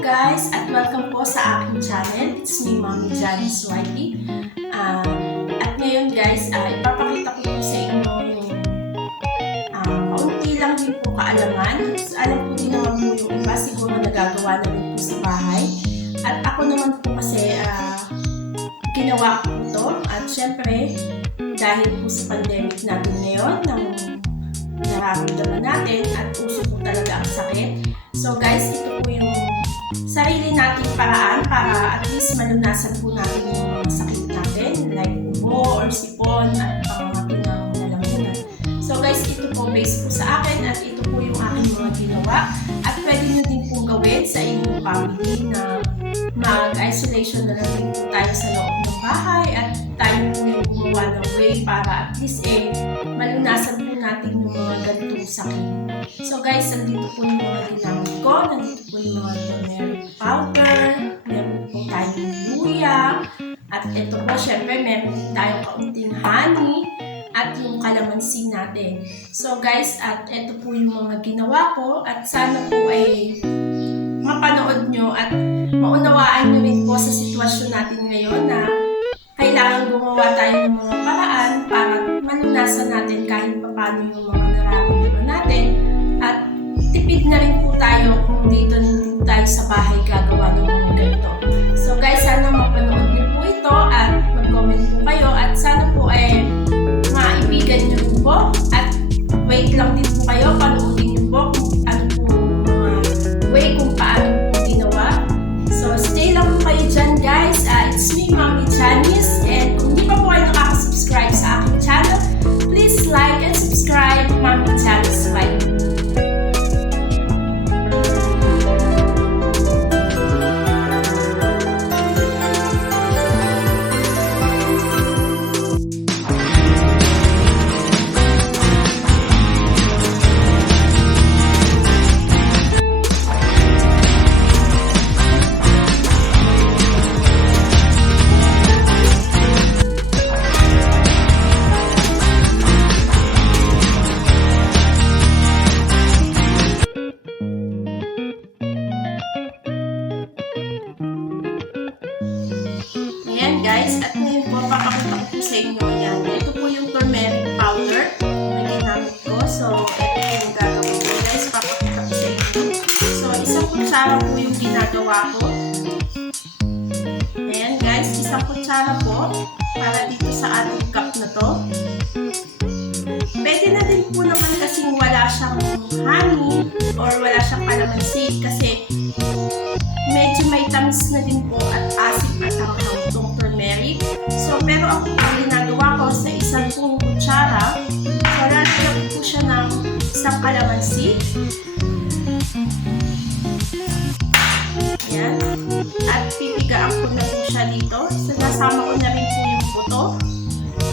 guys at welcome po sa aking channel. It's me, Mommy Janice. At ngayon guys, ipapakita ko po sa inyo yung kaunti lang din po kaalaman. Alam ko din naman po yung iba, siguro nagagawa na rin po sa bahay. At ako naman po kasi ginawa ko po ito. At syempre, dahil po sa pandemic natin ngayon, nang nararamdaman natin at uso po talaga ang sakit. So guys, ito po yung sarili nating paraan para at least malunasan po natin yung mga sakit natin like ubo or sipon at pangangati ng lalamunan. So guys, ito po based po sa akin at ito po yung aking mga ginawa at pwede nyo din pong gawin sa inyong family na mag-isolation na lang din po tayo sa loob ng bahay at tayo po yung gumawa ng way para at least malunasan po natin yung mga ganitong sakit. So guys, nandito po yung mga ginamit ko. Nandito po yung mga turmeric powder. Meron po tayong luya. At ito po, syempre, meron din tayong kaunting honey. At yung calamansi natin. So guys, at ito po yung mga ginawa ko. At sana po ay mapanood nyo at maunawaan nyo rin po sa sitwasyon natin ngayon na kailangan gumawa tayo ng mga paraan para malunasan natin kahit paano yung mga nararamdaman natin at tipid na rin po tayo kung dito tayo sa bahay gagawa ng mga ganito. So guys, sana mapanood niyo po ito at mag-comment po kayo at sana po ay maibigan niyo po at wait lang din po kayo, panoodin niyo po kung ano po mga way kung paano po ginawa. So stay lang po kayo dyan guys. It's me, Mommy Janice, and kung hindi pa po kayo nakaka-subscribe sa aking channel, please like and subscribe Mommy Janice Live. Ayan guys, at ngayon po papakita ko po sa inyo yan. Ito po yung turmeric powder na ginamit ko. So, ito yung gagawin ko guys, papakita ko sa inyo. So, isang kutsara po yung ginagawa ko. Ayan guys, isang kutsara po para dito sa ating cup na to. Pwede na din po naman kasing wala siyang honey or wala siyang calamansi kasi medyo may tamis na din po at asim at hanghang itong turmeric. So, pero ako ang ginagawa ko sa isang pong kutsara, so lalagyan ko po siya ng isang calamansi. Ayan. At pipigaan ko na po siya dito. So, nasama ko na rin po yung buto.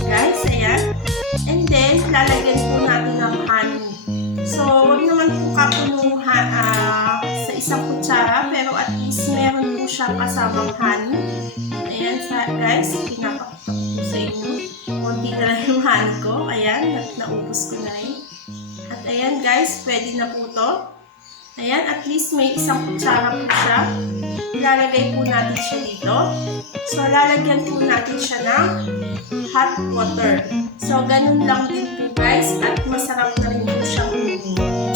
Guys, ayan. And then, lalagyan po natin ng honey. So, wag naman po kapunuhan sa isang kutsara, pero at least meron po siyang kasamang honey. Ayan, guys, pinapakita ko po sa inyo. Konti na lang yung honey ko. Ayan, naubos ko na rin. At ayan, guys, pwede na po to. Ayan, at least may isang kutsara po siya. Ilalagay po natin siya dito. So, lalagyan po natin siya ng hot water. So, ganun lang din po guys. At masarap na rin po siyang uminom.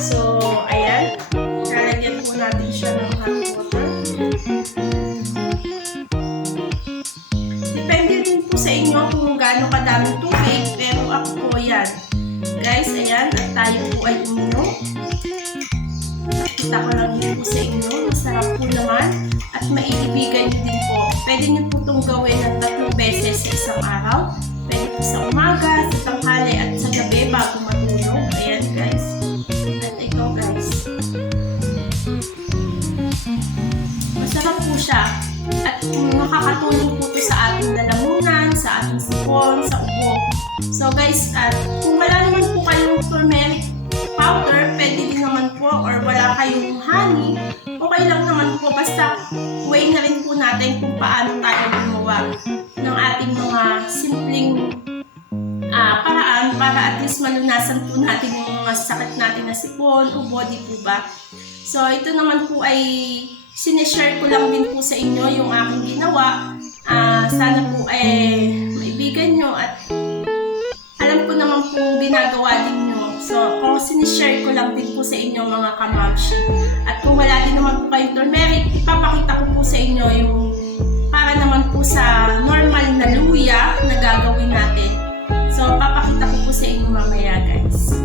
So, ayan. Lalagyan po natin siya ng hot water. Depende din po sa inyo kung gaano kadaming tubig. Pero ako po yan. Guys, ayan. At tayo po ay uminom. Kita ko lang din po sa inyo. Masarap po naman. At maiibigan nyo din po. Pwede nyo po itong gawin ng 3 beses sa isang araw. Pwede po sa umaga, sa tanghali, at sa gabi bago matulog. Ayan guys. At ito guys. Masarap po siya. At makakatulong po ito sa ating lalamunan, sa ating sipon, sa ubo. So guys, at kung wala naman po kayong turmeric powder, pwede din naman po, or wala kayong honey, okay lang naman po. Basta way na rin po natin kung paano tayo gumawa ng ating mga simpleng paraan para at least malunasan po natin yung mga sakit natin na sipon o body po ba. So ito naman po ay sinishare ko lang din po sa inyo yung aking ginawa. Sana po ay maibigan nyo at alam ko naman po ginagawa din nyo. So kung sinishare ko lang din po sa inyo mga kamamshi. At kung wala din naman po kayong turmeric, ipapakita ko po sa inyo yung para naman po sa normal na luya na gagawin natin. So papakita ko po sa inyo mamaya guys.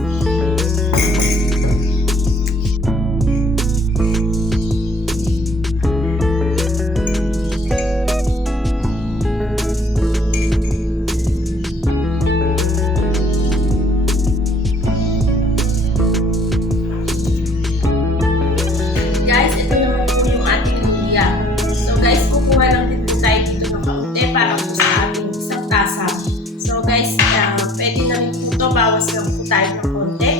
Bawas lang po tayo ng konti.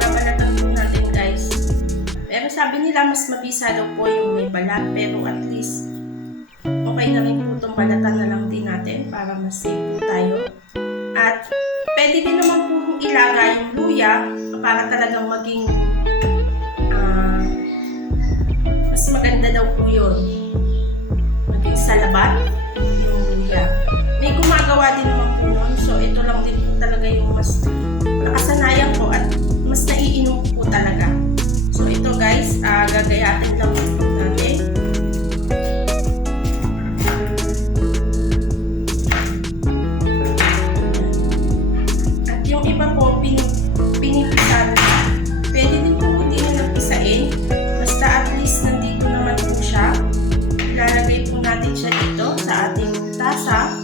Babalatan po natin guys. Pero sabi nila mas mabisa daw po yung may balat. Pero at least okay na rin po itong balatan na lang din natin para mas safe po tayo. At pwede din naman po ilagay yung luya para talagang maging mas maganda daw po yun. Maging salabat yung luya. May gumagawa din naman po nun. So ito lang din po talaga yung mas nakasanayan ko at mas naiinom po talaga. So ito guys, gagayatin lang po natin. Pinipisan. Pwede din po hindi nyo napisain. Basta at least nandito naman po siya. Ilalagay po natin siya dito sa ating tasa.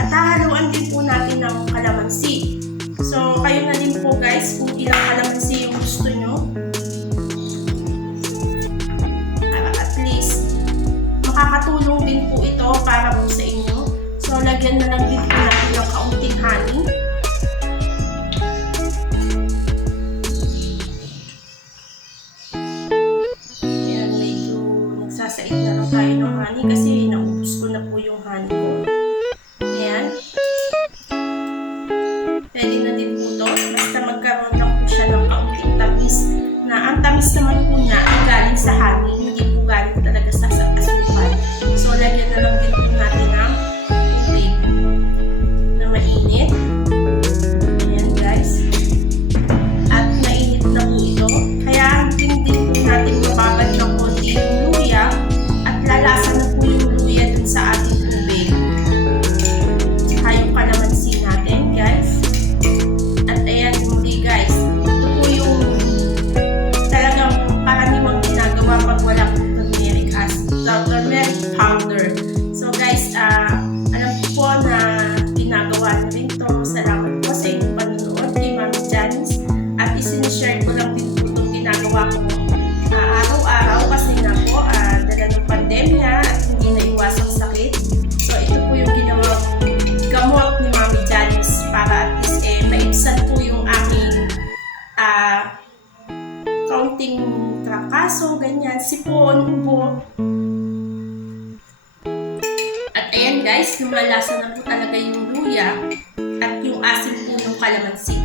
At hahaluan din po natin ng calamansi. So, kayo na din po guys kung ilang calamansi yung gusto nyo. At least, makakatulong din po ito para po sa inyo. So, lagyan na lang din po natin ng kaunting honey. Sasaid na lang tayo ng honey kasi naubos ko na po yung honey ko. Ayan. Pwede na din po ito. Basta magkaroon lang po siya ng kaunting tamis. Na ang tamis naman po niya ay galing sa honey. Hindi po galing talaga sa asukal. So, lagyan na lang din po natin ng tubig na mainit. Ayan guys. At mainit na po ito. Kaya din po natin mababad ng konti yung luya at lalasa na po yung luya dun sa ating tubig. Tsaka yung calamansi natin guys. At ayan muli guys. Ito po yung talagang karaniwang ginagawa pag wala po turmeric powder. So guys, alam ko po na ginagawa na rin ito. Salamat po sa inyong panonood kay Mami Janice. At isinishare ko lang din po itong ginagawa ko araw-araw kasi na po dala ng pandemya at hindi na iwasang sakit. So ito po yung ginawang gamot ni Mami Janice para at least maibsan po yung aking kaunting trangkaso, ganyan, sipon, ubo. At ayan guys, lumalasa na po talaga yung luya at yung asim po ng calamansi.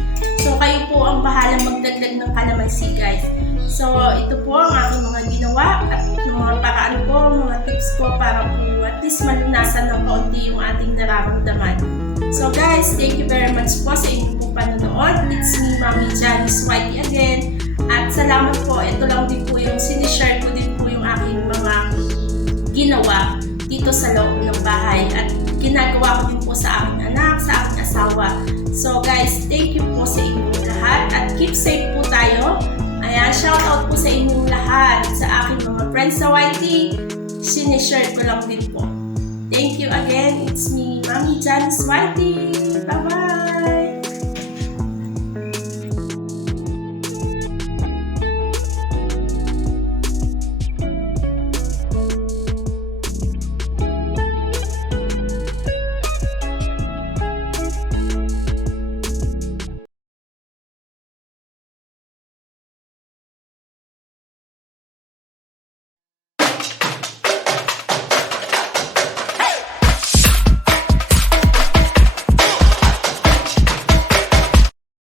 So kayo po ang bahalang magdagdag ng calamansi guys. So ito po ang aking mga ginawa at yung mga paraan ko, mga tips ko para po at least malunasan ng kaunti yung ating nararamdaman. So guys, thank you very much po sa inyong po panonood. It's me, Mami Janice again. At salamat po, ito lang din po yung sinishare ko din po yung aking mga ginawa dito sa loob ng bahay at ginagawa ko din po sa aking anak, sa aking asawa. So guys, thank you po sa inyong lahat at keep safe po tayo. Ayan, shout out po sa inyong lahat, sa aking mga friends sa YT. Sinishare ko lang din po. Thank you again. It's me, Mami Janice YT. Bye-bye!